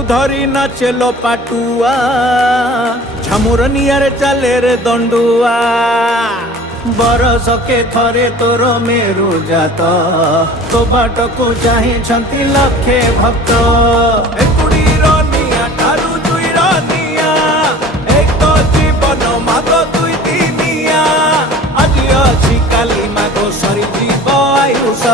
आखु धरी नाचेलो पाटुआ झमुर नियारे चले रे दंडुआ बरस के थरे तोर मेरु जात तो बाट को चाहि लक्षे भक्त एकुड़ीर निया ठारू दुईर निया एक तो जीवन माग दुई दिनिया आज अछि काली माग सरी जीव आयुष।